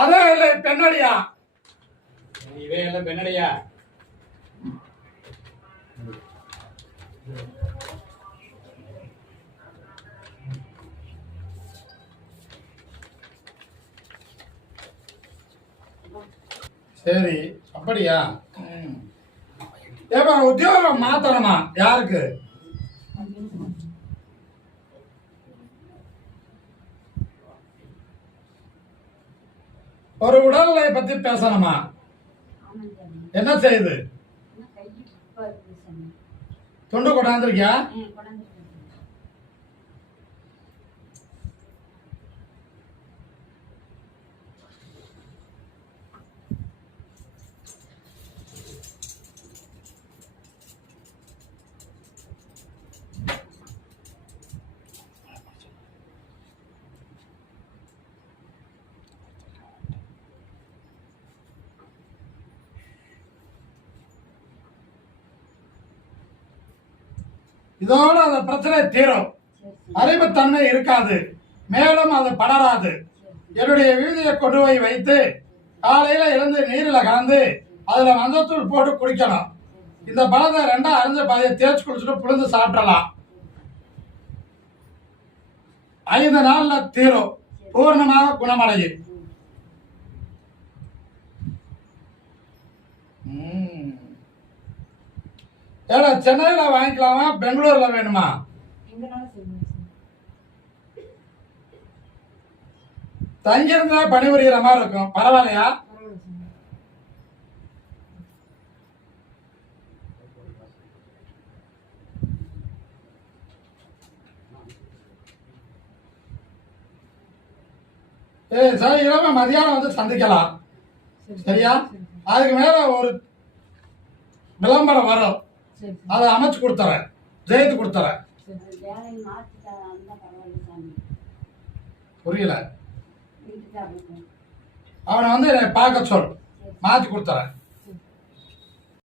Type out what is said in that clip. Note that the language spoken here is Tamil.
அதே இல்லை பெண்ணடியா? இவே எல்லாம் பெண்ணடையா? சரி அப்படியா. ஏப்பா உத்தியோகம் மாத்தணுமா? யாருக்கு? ஒரு உடல்நிலை பத்தி பேசணுமா? என்ன செய்யுது? துண்டு கொண்டாந்துருக்கியா? இதோட அந்த பிரச்சனை தீரும். அறிவுத்தன்மை இருக்காது. மேலும் அது படராது. என்னுடைய வீதியை கொண்டு போய் வைத்து காலையில எழுந்து நீரில் கலந்து அதுல மஞ்சத்தூள் போட்டு குடிக்கணும். இந்த பழத்தை ரெண்டா அரிஞ்ச பாதையை தேய்ச்சி குடிச்சிட்டு புழுந்து சாப்பிடலாம். ஐந்து நாள்ல தீரும். பூர்ணமாக குணமடையும். ஏடா சென்னையில வாங்கிக்கலாமா? பெங்களூர்ல வேணுமா? தங்கியிருந்தா பணிபுரிகிற மாதிரி இருக்கும். பரவாயில்லையா? ஏய் சனிக்கிழமை மதியானம் வந்து சந்திக்கலாம். சரி சரியா? சரி. அதுக்கு மேல ஒரு விளம்பரம் வரும். சரி அதை அமைச்சு கொடுத்துறேன். ஜெயித்து கொடுத்துறேன். புரியல. அவனை வந்து பார்க்க சொல். மாற்றி கொடுத்துறேன்.